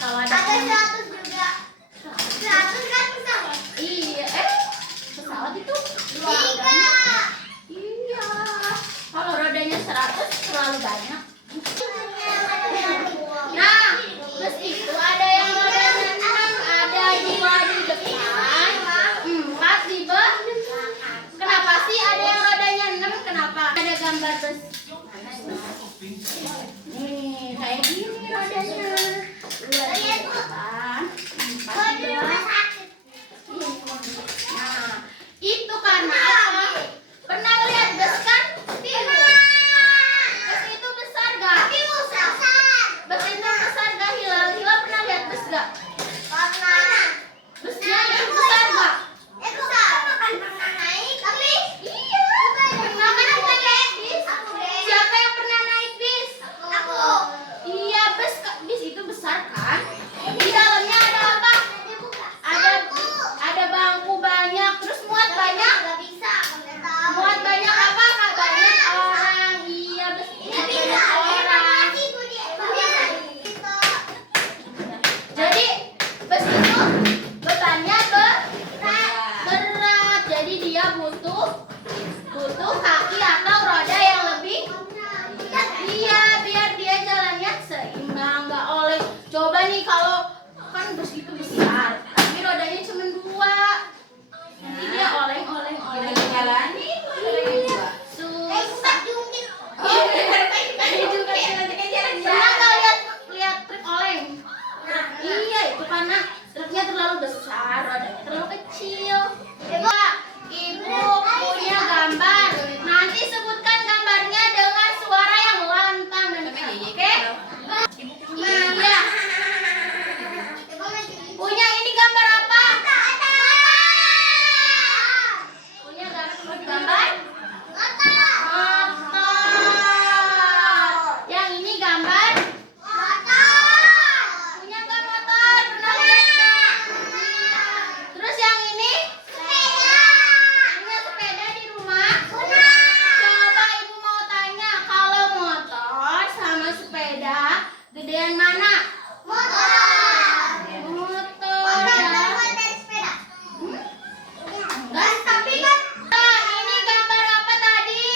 Kalau ada 100 juga. 100 kan pesawat. Iya, pesawat itu 3. Iya. Kalau rodanya 100 terlalu banyak. Nah, terus itu ada yang rodanya 6, ada 2 di depan, 4 di belakang. Kenapa sih ada yang rodanya 6? Kenapa? Ada gambar bus. Nih, kayak gini rodanya. 2 di depan, 4 di belakang. Nah, itu karena apa? Pernah lihat bus kan? Bus itu besar gak? Bus itu besar gak, Hilal? Hilal pernah lihat bus gak? Busnya itu besar gak? Iya, pernah kan naik bis? Siapa yang pernah naik bis? Iya, bis itu besar kan? Di dalamnya ada apa? Ada bangku banyak, terus muat banyak. Muat banyak apa? Kak, banyak orang. Iya, bus itu banyak orang. Jadi bus itu bebannya berat. Jadi dia butuh kaki atau roda yang lebih. Iya, biar dia jalannya seimbang, nggak oleng. Coba nih kalau kan bus itu besar, tapi rodanya cuma 2. Nanti dia oleng. Jalanin rodanya 2. Susah. Pernah nggak lihat truk oleng? Iya, itu karena truknya terlalu besar, rodanya terlalu kecil. Pak, Ibu punya gambar. Nanti sebutkan gambarnya dengan suara yang lantang dan oke? Iya. Punya ini gambar apa? Punya gambar? Motor. Yang ini gambar? Punya nggak motor? Pernah lihat nggak? Terus yang ini? Punya sepeda di rumah? Coba Ibu mau tanya, kalau motor sama sepeda, gedean mana? Motor. Ini gambar apa tadi?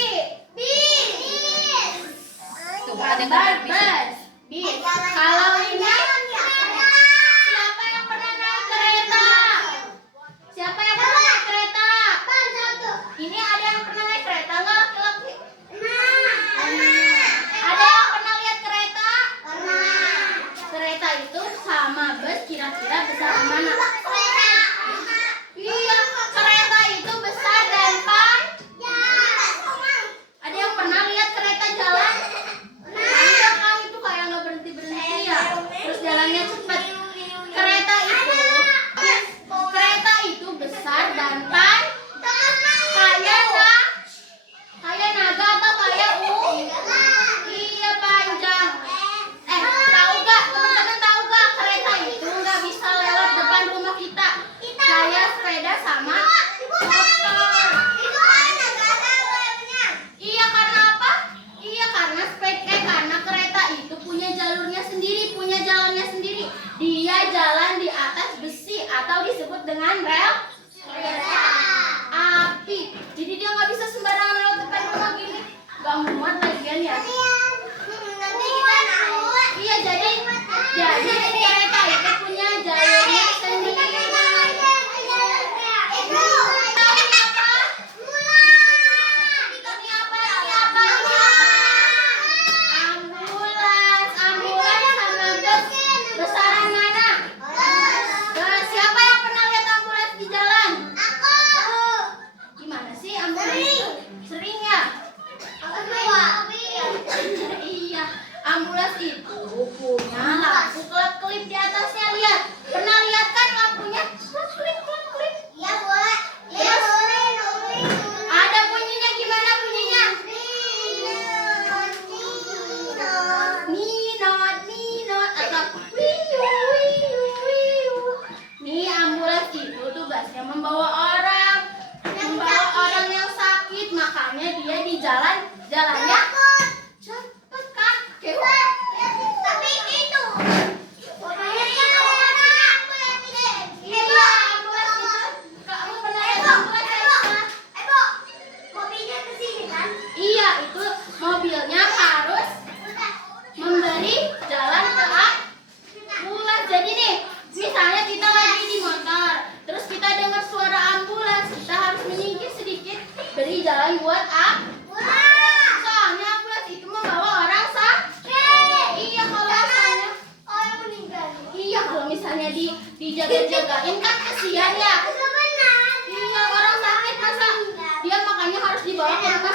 Gambar bus. Bis. Kalau ini siapa yang pernah naik kereta? Siapa yang pernah naik kereta? Ini ada yang pernah naik kereta nggak laki-laki? Ada yang pernah lihat kereta? Kereta itu sama bus kira-kira besar mana? Iya, kereta itu besar dan panjang. Ada yang pernah lihat kereta jalan? Iya kan, itu kayak nggak berhenti ya. Terus jalannya cepat. Kereta itu besar dan panjang. Kayak naga atau kayak Iya, panjang. Tahu gak? Teman-teman tahu gak? Kereta itu nggak bisa lewat depan rumah kita. Kayak sepeda sama motor. Iya, karena apa? Iya, karena kereta itu punya jalurnya sendiri, punya jalannya sendiri. Dia jalan di atas besi atau disebut dengan rel kereta api. Jadi dia nggak bisa sembarangan lewat depan rumah gini. Gak muat lagian ya. Iya, jadi kereta itu punya jalurnya sendiri. Ambulans sama bus. Besaran mana? Siapa yang pernah lihat ambulans di jalan? Gimana sih ambulans itu? Sering ya? Iya, ambulans itu punya lampu kelap-kelip di atasnya. Lihat, pernah lihat kan lampunya? Kelap-kelip. Ada bunyinya, gimana bunyinya? Ninot atau wiu. Nih, ambulans itu tugasnya membawa orang yang sakit, makanya dia di jalannya cepet kan? Tapi itu jalan buat Murah. soalnya ambulans itu membawa orang sakit. Iya kalau misalnya Orang meninggal. iya kalau misalnya dijaga-jagain kan kasihan ya. Itu benar. Iya orang sakit masa dia makanya harus dibawa ke rumah